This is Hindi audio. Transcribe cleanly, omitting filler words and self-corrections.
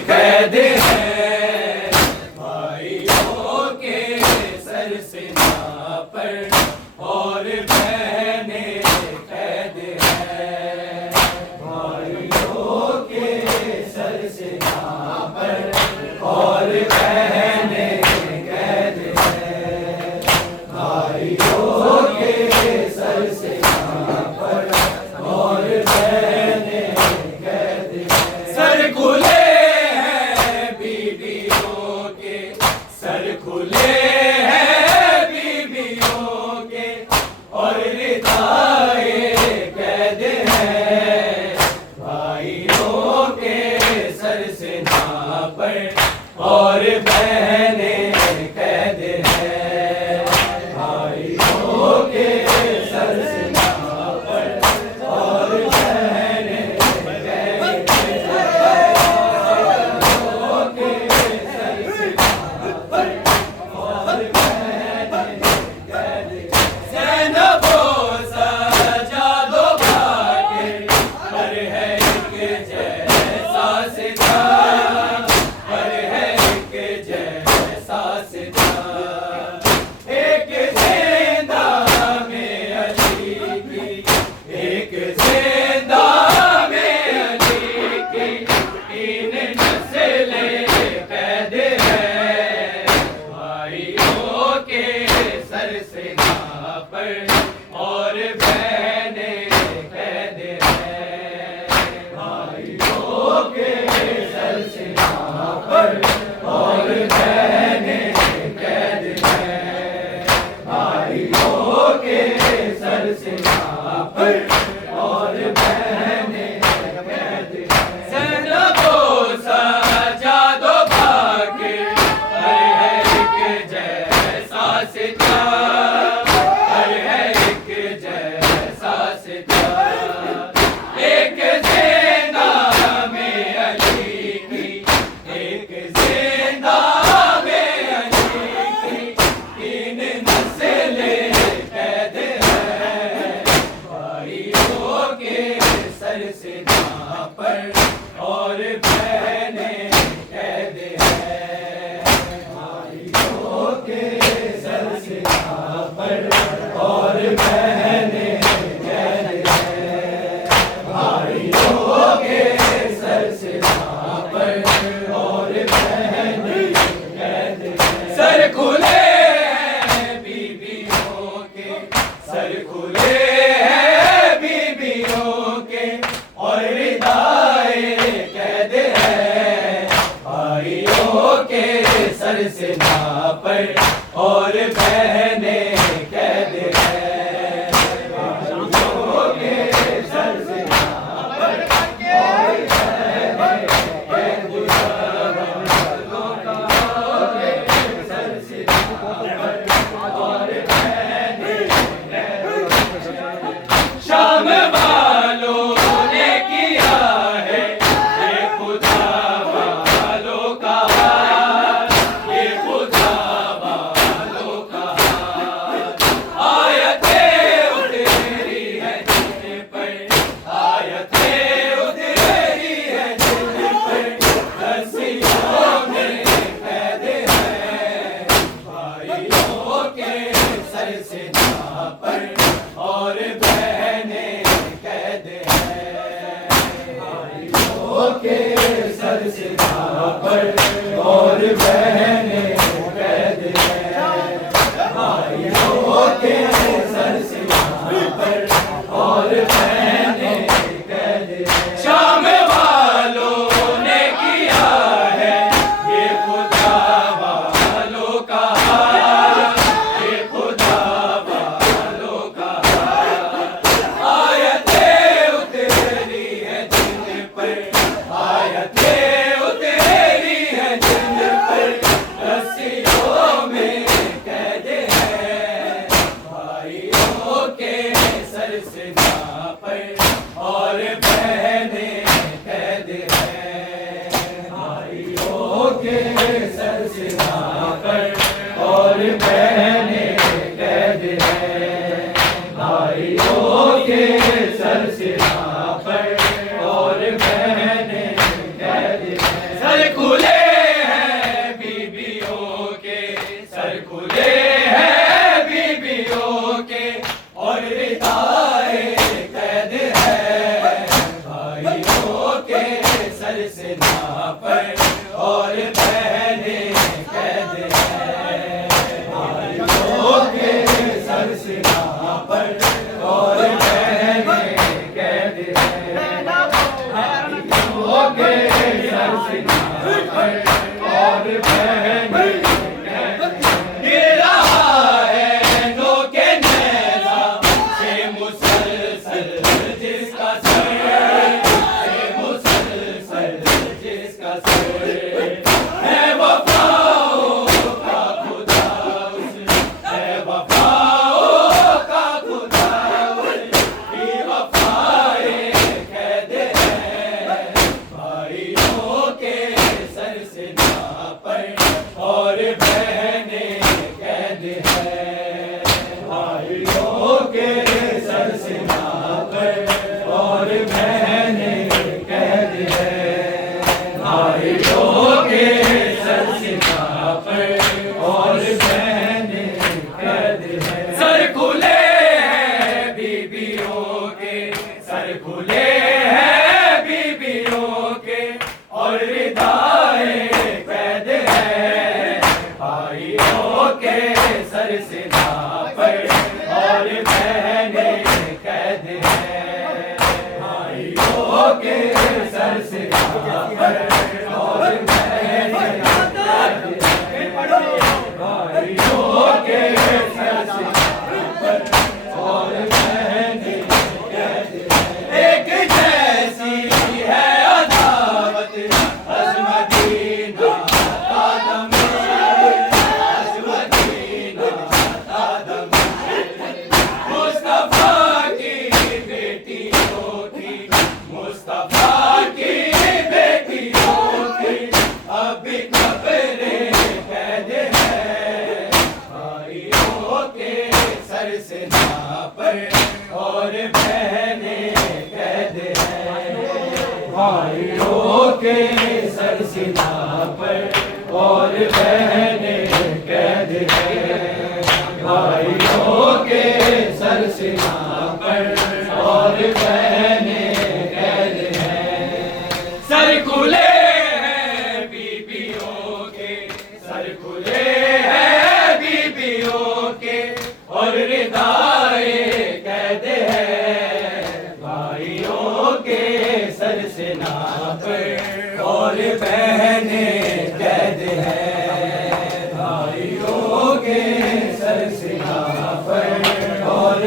कैद है, भाइयों के सर सीना पर और बहनें कैद है, भाइयों के सर सीना पर और बहनें कैद है, भाइयों के सर सीना पर और बहनें कैद है। सर खुले हैं बीबियों के, सर खुले हैं बीबियों के और रिदाए कैद है, भाइयों के सर सीना पर और बहनें कैद है, भाइयों के सर सीना पर और बहनें कैद है, भाइयों के सर सीना पर और बहनें कैद है। ज़ैनबो सजा दो भाग्य, पर है एक जैसा सिता, पर है एक जैसा सिता। एक जिंदा में अली की, एक जिंदा में अली की, तीन नस्लें कैद है, भाइयों के सर सीना पर और बहनें कैद है, भाइयों के सर सीना पर और बहनें कैद है, भाइयों के सर सीना पर और बहनें कैद है। ज़ैनबो सजा दो भाग्य, हर है एक जैसा सिता, हर है एक जैसा सिता। एक जिंदा में अली की, एक जिंदा में अली की, तीन नस्लें कैद है, भाइयों के सर सीना पर और बहनें कैद है, भाइयों के सर सीना पर और बहनें कैद है, भाइयों के सर सीना पर और बहनें कैद है। सर खुले हैं बीबियों के, सर खुले हैं बीबियों के और रिदाए कैद है, भाइयों के सर सीना पर और बहनें कैद है, भाइयों के सर सीना पर और बहनें कैद है, सर सीना पर और बहनें कैद है। शाम वालों ने किया है ये खुदा वालों का हाल, ये खुदा वालों का हाल। आयतें उतरी है जिन पर, आयतें उतरी है जिन पर, रस्सियों में कैद है, भाइयों के सर सीना पर और बहनें कैद है, भाइयों के सर सीना पर और बहनें कैद है, भाइयों के सर सीना पर और बहनें कैद है। शाम वालों ने किया है ये खुदा वालों का हाल, ये खुदा वालों का हाल। आयतें उतरी है जिन पर, आयतें उतरी है जिन पर, सर खुले हैं बीबियों के, सर खुले हैं बीबियों के, और रिदाए कैद है भाइयों के सर से नापर, और बहने कैद है भाइयों के सर से नापर, और बहने कैद है भाइयों के सर से नापर, और बहने कैद है। गिर रहा है नोके नैज़ा से मुसलसल जिसका सर, से मुसलसल जिसका सर है वफाओं का खुदा उस, है वफाओं का खुदा उस, बेवफाए कैद है भाइयों के सर से नापर, और बहने कैद है भाइयों के सर से नापर, और बहने कैद है भाइयों के सर से नापर, और बहने कैद है। सर खुले हैं बीबियों के, सर खुले हैं बीबियों के, और रिदाए कैद है भाइयों के सर से नापर, और बहने कैद है भाइयों के सर से नापर, और बहने कैद है भाइयों के सर से नापर, और बहने कैद है। एक जैसी है अदावत अज़मदीना आदम, अज़मदीना आदम, मुस्तफा की बेटियों की, मुस्तफा की बेटियों की, अभी खबरें कैद है भाइयों के सर से नापर, और बहने कैद है भाइयों के सर से नापर, और बहने कैद है भाइयों के सर से नापर, और बहने कैद है। सर खुले हैं बीबियों के, सर खुले हैं बीबियों के, और रिदाए कैद है भाइयों के सर से नापर, और बहने कैद है भाइयों के सर से नापर, और